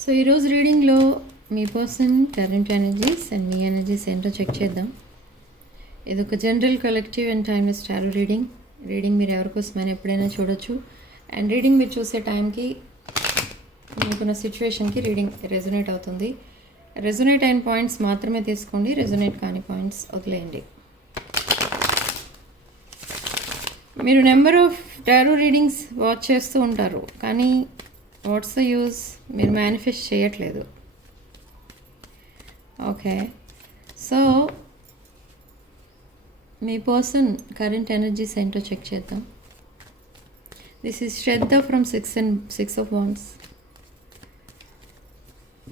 So ఈరోజు రీడింగ్లో మీ పర్సన్ కరెంట్ ఎనర్జీస్ అండ్ మీ ఎనర్జీస్ ఏంటో చెక్ చేద్దాం. ఇది ఒక general collective and timeless tarot reading మీరు ఎవరికోసమైనా ఎప్పుడైనా చూడొచ్చు. అండ్ రీడింగ్ మీరు చూసే టైంకి మీకున్న సిచ్యువేషన్కి రీడింగ్ రెజొనేట్ అవుతుంది. రెజొనేట్ అయిన పాయింట్స్ మాత్రమే తీసుకోండి, రెజొనేట్ కాని పాయింట్స్ వదిలేయండి. మీరు number of tarot readings watch చేస్తూ ఉంటారు, కానీ వాట్స్ ద యూజ్? మీరు మేనిఫెస్ట్ చేయట్లేదు. ఓకే, సో మీ పర్సన్ కరెంట్ ఎనర్జీస్ ఏంటో చెక్ చేద్దాం. This is Shraddha from six of wands.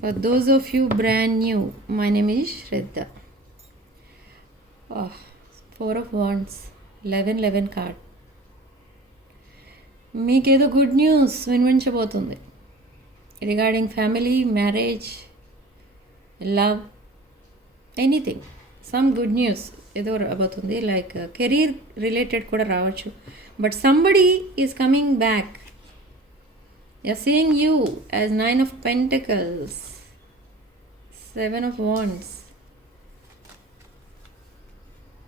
For those of you brand new, my name is Shraddha. 4 of Wands, 11 card. మీకేదో good news వినిపించబోతుంది regarding family, marriage, love, anything. Some good news ఏదో రాబోతుంది. Like career related కూడా రావచ్చు. But somebody is coming back. You're seeing you as 9 of Pentacles, 7 of Wands,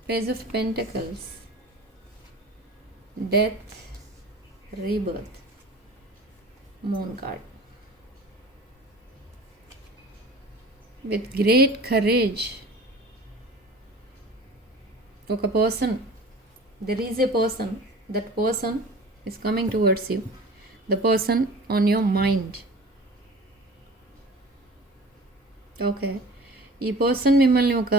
Page of Pentacles, Death, Rebirth, Moon card. With great courage, ఒక person, there is a person, that person is coming towards you. The person on your mind. Okay, ఈ person మిమ్మల్ని ఒక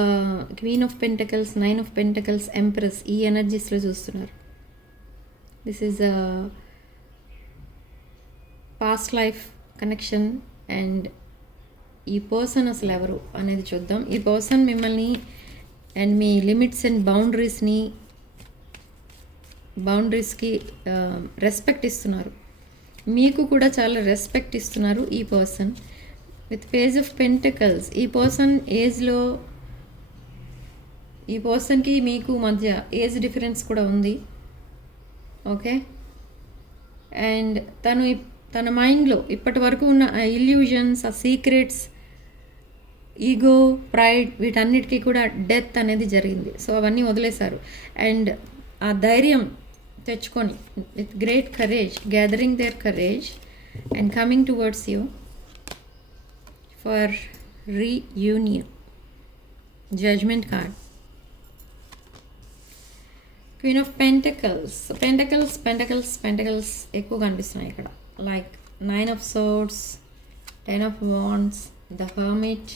queen of pentacles, 9 of pentacles, empress ఈ ఎనర్జీస్లో చూస్తున్నారు. This is a past life connection. And ఈ person అసలు ఎవరు అనేది చూద్దాం. ఈ పర్సన్ మిమ్మల్ని అండ్ మీ లిమిట్స్ అండ్ బౌండరీస్కి రెస్పెక్ట్ ఇస్తున్నారు. మీకు కూడా చాలా రెస్పెక్ట్ ఇస్తున్నారు ఈ person. With page of pentacles, ఈ పర్సన్ ఏజ్లో, ఈ పర్సన్కి మీకు మధ్య ఏజ్ డిఫరెన్స్ కూడా ఉంది. ఓకే, అండ్ తన మైండ్లో ఇప్పటి వరకు ఉన్న ఆ ఇల్యూజన్స్, ఆ సీక్రెట్స్, ఈగో, ప్రైడ్, వీటన్నిటికీ కూడా డెత్ అనేది జరిగింది. సో అవన్నీ వదిలేశారు. అండ్ ఆ ధైర్యం తెచ్చుకొని with great courage, gathering their courage and coming towards you for reunion. Judgement card, queen of pentacles. Pentacles ఎక్కువ కనిపిస్తున్నాయి ఇక్కడ. Like 9 of swords, 10 of wands, the hermit,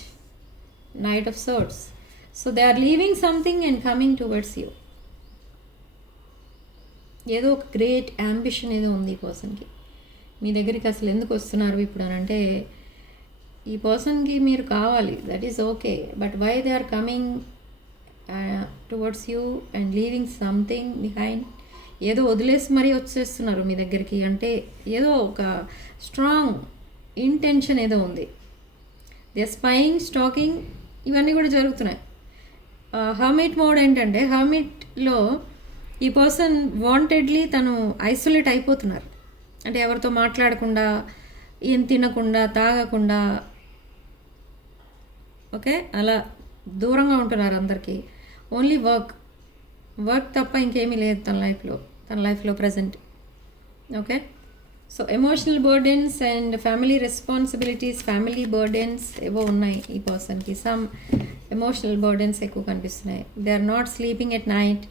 knight of swords. So they are leaving something and coming towards you. ఏదో ఒక great ambition ఏదో ఉంది ఈ పర్సన్కి. మీ దగ్గరికి అసలు ఎందుకు వస్తున్నారు ఇప్పుడు అని అంటే, ఈ పర్సన్కి మీరు కావాలి, that is okay. But why they are coming towards you and leaving something behind? ఏదో వదిలేసి మరీ వచ్చేస్తున్నారు మీ దగ్గరికి. అంటే ఏదో ఒక స్ట్రాంగ్ ఇంటెన్షన్ ఏదో ఉంది. దే స్పైయింగ్, స్టాకింగ్, ఇవన్నీ కూడా జరుగుతున్నాయి. హర్మిట్ మోడ్ ఏంటంటే, హర్మిట్లో ఈ పర్సన్ వాంటెడ్లీ తను ఐసోలేట్ అయిపోతున్నారు. అంటే ఎవరితో మాట్లాడకుండా, ఏం తినకుండా, తాగకుండా, ఓకే, అలా దూరంగా ఉంటున్నారు అందరికీ. ఓన్లీ వర్క్ తప్ప ఇంకేమీ లేదు తన లైఫ్లో present. Okay, so emotional burdens and family responsibilities, family burdens ఏవో ఉన్నాయి ఈ పర్సన్కి. సమ్ ఎమోషనల్ బర్డెన్స్ ఎక్కువ కనిపిస్తున్నాయి. They are not sleeping at night.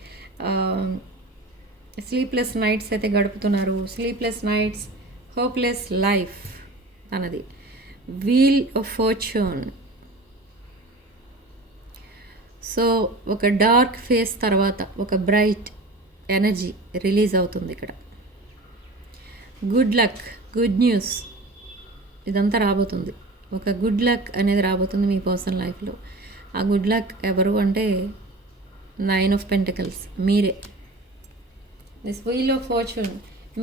Sleepless nights అయితే గడుపుతున్నారు. స్లీప్లెస్ నైట్స్, హోప్లెస్ లైఫ్ అన్నది. Wheel of fortune. సో ఒక డార్క్ ఫేస్ తర్వాత ఒక బ్రైట్ ఎనర్జీ రిలీజ్ అవుతుంది ఇక్కడ. గుడ్ లక్, గుడ్ న్యూస్, ఇదంతా రాబోతుంది. ఒక గుడ్ లక్ అనేది రాబోతుంది మీ పర్సనల్ లైఫ్లో. ఆ గుడ్ లక్ ఎవరు అంటే 9 ఆఫ్ పెంటకల్స్, మీరే. దిస్ వీల్ ఆఫ్ ఫార్చ్యూన్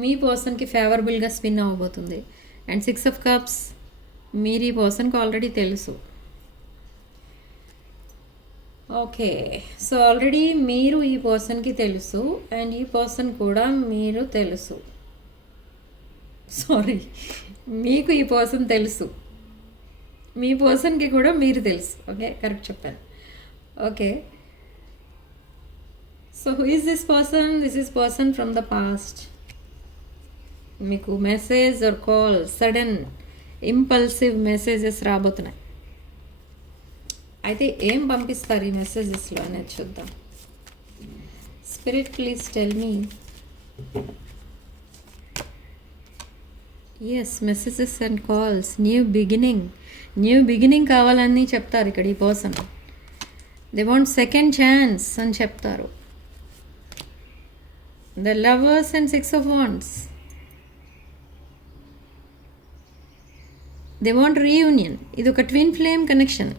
మీ పర్సన్కి ఫేవరబుల్గా స్పిన్ అవ్వబోతుంది. అండ్ 6 ఆఫ్ కప్స్, మీరు ఈ పర్సన్కి ఆల్రెడీ తెలుసు. ఓకే, సో ఆల్రెడీ మీరు ఈ పర్సన్కి తెలుసు అండ్ ఈ పర్సన్ కూడా మీరు తెలుసు. సారీ, మీకు ఈ పర్సన్ తెలుసు, మీ పర్సన్కి కూడా మీరు తెలుసు. ఓకే, కరెక్ట్ చెప్పాను. Okay, so who is this person? This is person from the past. మీకు message or call, sudden impulsive messages రాబోతున్నాయి. అయితే ఏం పంపిస్తారు ఈ మెసేజెస్లో అనేది చూద్దాం. Spirit please tell me. Yes, messages and calls, new beginning కావాలని చెప్తారు ఇక్కడ ఈ person. They want second chance అని చెప్తారు. The lovers and 6 of Wands. They want reunion. ఇది ఒక twin flame connection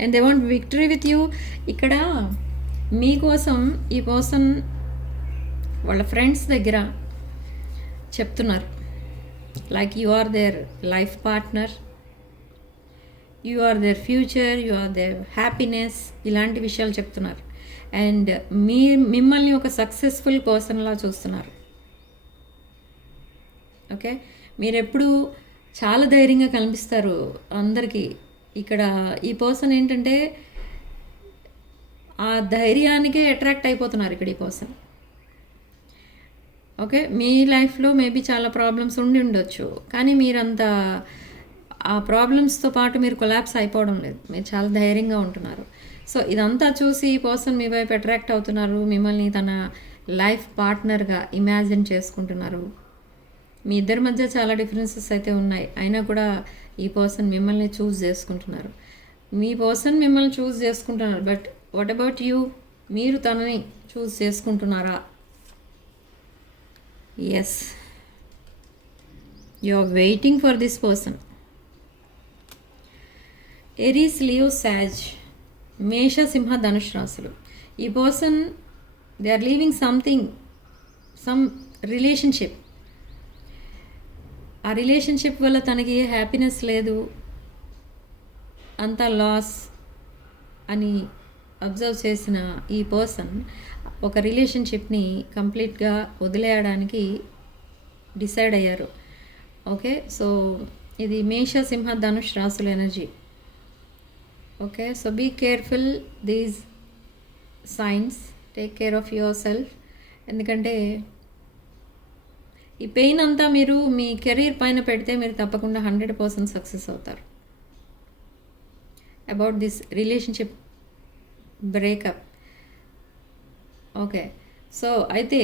and they want victory with you. ఇక్కడ మీకోసం ఈ పర్సన్ వాళ్ళ ఫ్రెండ్స్ దగ్గర చెప్తున్నారు, like you are their life partner, you are their future, you are their happiness, ఇలాంటి విషయాలు చెప్తున్నారు. అండ్ మిమ్మల్ని ఒక సక్సెస్ఫుల్ పర్సన్లా చూస్తున్నారు. ఓకే, మీరు ఎప్పుడు చాలా ధైర్యంగా కనిపిస్తారు అందరికీ. ఇక్కడ ఈ పర్సన్ ఏంటంటే ఆ ధైర్యానికే అట్రాక్ట్ అయిపోతున్నారు ఇక్కడ ఈ పర్సన్. ఓకే, మీ లైఫ్లో మేబీ చాలా ప్రాబ్లమ్స్ ఉండి ఉండొచ్చు, కానీ మీరంతా ఆ ప్రాబ్లమ్స్తో పాటు మీరు కొలాప్స్ అయిపోవడం లేదు, మీరు చాలా ధైర్యంగా ఉంటున్నారు. సో ఇదంతా చూసి ఈ పర్సన్ మీ వైపు అట్రాక్ట్ అవుతున్నారు, మిమ్మల్ని తన లైఫ్ పార్ట్నర్గా ఇమాజిన్ చేసుకుంటున్నారు. మీ ఇద్దరి మధ్య చాలా డిఫరెన్సెస్ అయితే ఉన్నాయి, అయినా కూడా ఈ పర్సన్ మిమ్మల్ని చూస్ చేసుకుంటున్నారు. మీ పర్సన్ మిమ్మల్ని చూస్ చేసుకుంటున్నారు, బట్ వాట్ అబౌట్ యూ? మీరు తనని చూస్ చేసుకుంటున్నారా? Yes, you are waiting for this person. Aries, Leo, Sag, Mesha, Simha, Dhanush రాశులు. ఈ person they are leaving some relationship. ఆ రిలేషన్షిప్ వల్ల తనకి ఏ హ్యాపీనెస్ లేదు, అంతా లాస్ అని అబ్జర్వ్ చేసిన ఈ పర్సన్ ఒక రిలేషన్షిప్ని కంప్లీట్గా వదిలేయడానికి డిసైడ్ అయ్యారు. ఓకే, సో ఇది మేష, సింహ, ధనుష్ రాశుల energy. Okay, so be careful these signs, take care of yourself. ఎందుకంటే ఈ పెయిన్ అంతా మీరు మీ కెరీర్ పైన పెడితే మీరు తప్పకుండా 100% సక్సెస్ అవుతారు. About this relationship breakup. Okay, so అయితే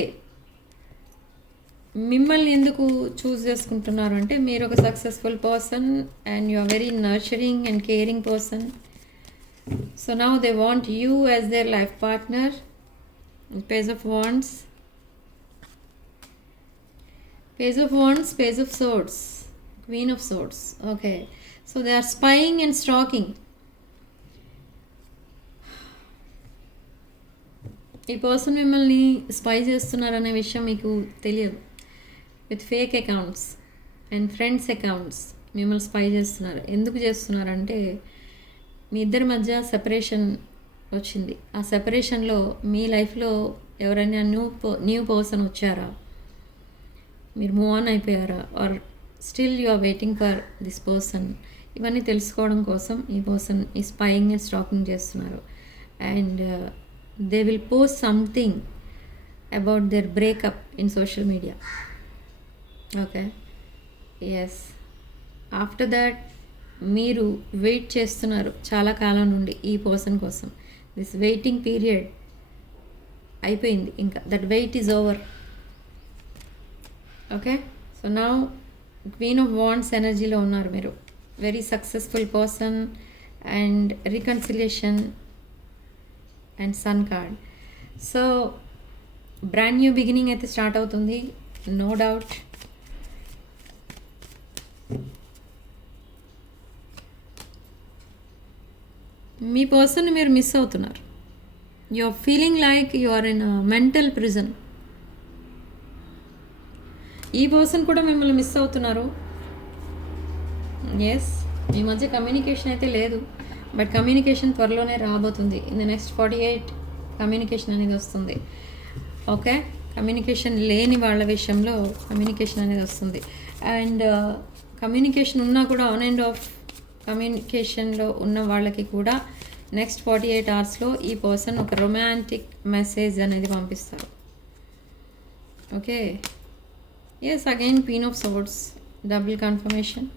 మిమ్మల్ని ఎందుకు చూస్ చేసుకుంటున్నారు అంటే మీరు ఒక successful person and you are very nurturing and caring person. So now they want you as their life partner. Page of wands, Page of Wands, Page of Swords, Queen of Swords. Okay, so they are spying and stalking. ఈ person మిమ్మల్ని spy చేస్తున్నారనే విషయం మీకు తెలియదు. With fake accounts and friends accounts మిమ్మల్ని spy చేస్తున్నారు. ఎందుకు చేస్తున్నారంటే మీ ఇద్దరి మధ్య సెపరేషన్ వచ్చింది. ఆ సెపరేషన్లో మీ లైఫ్లో ఎవరైనా న్యూ పర్సన్ వచ్చారా, మీరు మూవ్ ఆన్ అయిపోయారా, or still you are waiting for this person, ఇవన్నీ తెలుసుకోవడం కోసం ఈ పర్సన్ ఈ స్పైయింగ్ అండ్ స్టాకింగ్ చేస్తున్నారు. And they will post something about their breakup in social media. Okay, yes, after that మీరు వెయిట్ చేస్తున్నారు చాలా కాలం నుండి ఈ పర్సన్ కోసం. దిస్ వెయిటింగ్ పీరియడ్ అయిపోయింది, ఇంకా that wait is over. Okay, so now queen of wands ఎనర్జీలో ఉన్నారు మీరు. Very successful person and reconciliation and sun card. So brand new beginning అయితే స్టార్ట్ అవుతుంది, నో డౌట్. మీ పర్సన్ మీరు మిస్ అవుతున్నారు. You are feeling like you are in mental prison. ఈ person కూడా మిమ్మల్ని మిస్ అవుతున్నారు. ఎస్, మీ మధ్య కమ్యూనికేషన్ అయితే లేదు, బట్ కమ్యూనికేషన్ త్వరలోనే రాబోతుంది. ఇన్ ద నెక్స్ట్ 48 కమ్యూనికేషన్ అనేది వస్తుంది. ఓకే, కమ్యూనికేషన్ లేని వాళ్ళ విషయంలో కమ్యూనికేషన్ అనేది వస్తుంది. అండ్ కమ్యూనికేషన్ ఉన్నా కూడా ఆన్ అండ్ ఆఫ్ కమ్యూనికేషన్లో ఉన్న వాళ్ళకి కూడా నెక్స్ట్ 48 అవర్స్లో ఈ పర్సన్ ఒక రొమాంటిక్ మెసేజ్ అనేది పంపిస్తారు. Okay, yes, again queen of swords, double confirmation,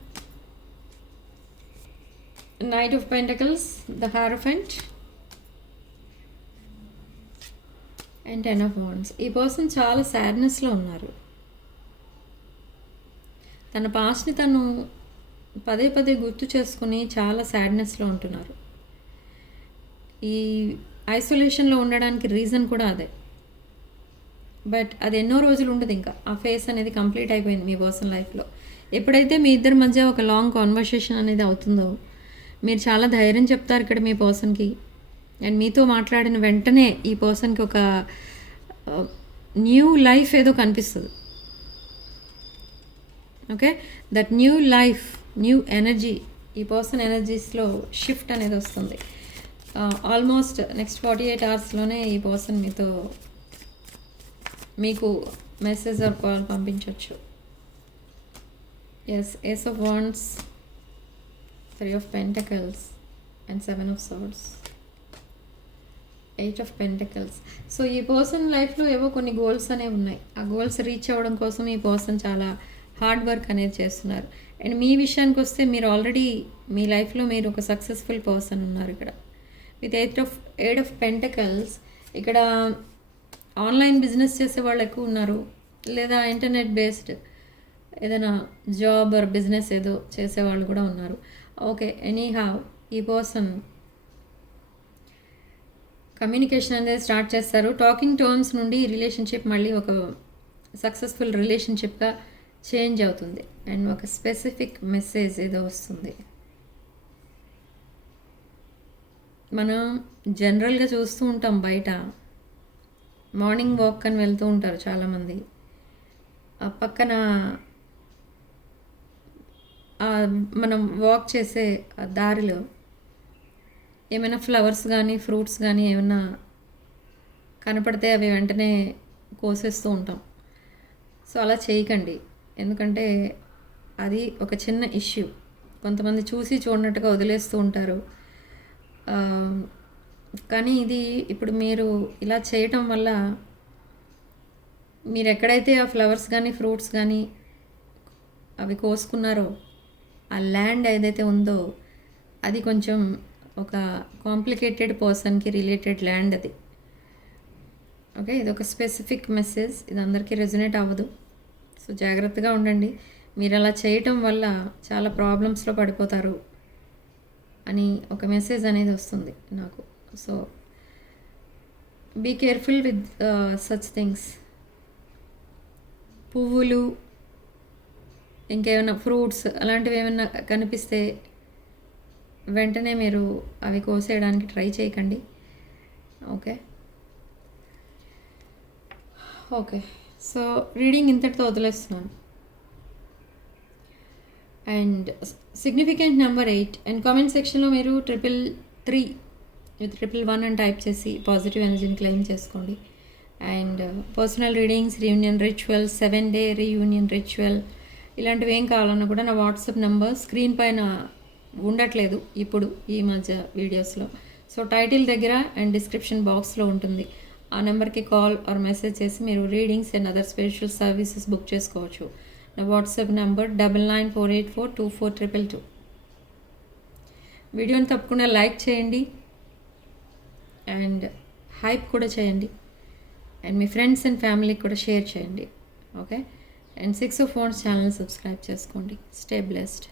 knight of pentacles, the hierophant and 10 of wands. ఈ పర్సన్ చాలా సాడ్నెస్లో ఉన్నారు. తన పాస్ట్ని తను పదే పదే గుర్తు చేసుకుని చాలా సాడ్నెస్లో ఉంటున్నారు. ఈ ఐసోలేషన్లో ఉండడానికి రీజన్ కూడా అదే. బట్ అది ఎన్నో రోజులు ఉండదు, ఇంకా ఆ ఫేస్ అనేది కంప్లీట్ అయిపోయింది మీ పర్సన్ లైఫ్లో. ఎప్పుడైతే మీ ఇద్దరి మధ్య ఒక లాంగ్ కాన్వర్సేషన్ అనేది అవుతుందో మీరు చాలా ధైర్యం చెప్తారు ఇక్కడ మీ పర్సన్కి. అండ్ మీతో మాట్లాడిన వెంటనే ఈ పర్సన్కి ఒక న్యూ లైఫ్ ఏదో కనిపిస్తుంది. Okay, that new life, new energy, ఈ పర్సన్ ఎనర్జీస్లో షిఫ్ట్ అనేది వస్తుంది. ఆల్మోస్ట్ నెక్స్ట్ 48 అవర్స్లోనే ఈ పర్సన్ మీకు మెసేజ్ ఆర్ కాల్ పంపించవచ్చు. Yes, ace of wands, 3 of pentacles and 7 of swords, 8 of pentacles. So ఈ పర్సన్ లైఫ్లో ఏవో కొన్ని గోల్స్ అనేవి ఉన్నాయి. ఆ గోల్స్ రీచ్ అవ్వడం కోసం ఈ పర్సన్ చాలా హార్డ్ వర్క్ అనేది చేస్తున్నారు. అండ్ మీ విషయానికి వస్తే మీరు ఆల్రెడీ మీ లైఫ్లో మీరు ఒక సక్సెస్ఫుల్ పర్సన్ ఉన్నారు ఇక్కడ విత్ 8 ఆఫ్ పెంటకల్స్. ఇక్కడ ఆన్లైన్ బిజినెస్ చేసే వాళ్ళు ఎక్కువ ఉన్నారు, లేదా ఇంటర్నెట్ బేస్డ్ ఏదైనా జాబ్ ఆర్ బిజినెస్ ఏదో చేసేవాళ్ళు కూడా ఉన్నారు. ఓకే, ఎనీహావ్ ఈ పర్సన్ కమ్యూనికేషన్ అనేది స్టార్ట్ చేస్తారు. టాకింగ్ టర్మ్స్ నుండి రిలేషన్షిప్ మళ్ళీ ఒక సక్సెస్ఫుల్ రిలేషన్షిప్గా చేంజ్ అవుతుంది. అండ్ ఒక స్పెసిఫిక్ మెసేజ్ ఏదో వస్తుంది. మనం జనరల్గా చూస్తూ ఉంటాం, బయట మార్నింగ్ వాక్ అని వెళ్తూ ఉంటారు చాలామంది. ఆ పక్కన మనం వాక్ చేసే దారిలో ఏమైనా ఫ్లవర్స్ కానీ ఫ్రూట్స్ కానీ ఏమైనా కనపడితే అవి వెంటనే కోసేస్తూ ఉంటాం. సో అలా చేయకండి, ఎందుకంటే అది ఒక చిన్న ఇష్యూ. కొంతమంది చూసి చూడనట్టుగా వదిలేస్తూ ఉంటారు. కానీ ఇది ఇప్పుడు మీరు ఇలా చేయటం వల్ల మీరు ఎక్కడైతే ఆ ఫ్లవర్స్ కానీ ఫ్రూట్స్ కానీ అవి కోసుకున్నారో ఆ ల్యాండ్ ఏదైతే ఉందో అది కొంచెం ఒక కాంప్లికేటెడ్ పర్సన్కి రిలేటెడ్ ల్యాండ్ అది. ఓకే, ఇది ఒక స్పెసిఫిక్ మెసేజ్, ఇది అందరికీ రెజొనేట్ అవ్వదు. సో జాగ్రత్తగా ఉండండి. మీరు అలా చేయటం వల్ల చాలా ప్రాబ్లమ్స్లో పడిపోతారు అని ఒక మెసేజ్ అనేది వస్తుంది నాకు. So be careful with such things. పువ్వులు, ఇంకేమైనా ఫ్రూట్స్ అలాంటివి ఏమైనా కనిపిస్తే వెంటనే మీరు అవి కోసేయడానికి ట్రై చేయకండి. ఓకే ఓకే సో రీడింగ్ ఇంతటితో వదిలేస్తున్నాను. And significant number 8 and comment సెక్షన్లో మీరు 333 విత్ 111 అని టైప్ చేసి పాజిటివ్ ఎనర్జీని క్లెయిమ్ చేసుకోండి. And personal readings, reunion ritual, 7-day reunion ritual ఇలాంటివి ఏం కావాలన్నా కూడా నా వాట్సాప్ నెంబర్ స్క్రీన్ పైన ఉండట్లేదు ఇప్పుడు ఈ మధ్య వీడియోస్లో. సో టైటిల్ దగ్గర అండ్ డిస్క్రిప్షన్ బాక్స్లో ఉంటుంది. ఆ నెంబర్కి కాల్ ఆర్ మెసేజ్ చేసి మీరు readings and other spiritual services book చేసుకోవచ్చు. నా వాట్సాప్ నెంబర్ 9948424222. వీడియోని తప్పకుండా లైక్ చేయండి అండ్ హైప్ కూడా చేయండి. అండ్ మీ ఫ్రెండ్స్ అండ్ ఫ్యామిలీకి కూడా షేర్ చేయండి. Okay, and 6 of Wands channel subscribe చేసుకోండి. Stay blessed.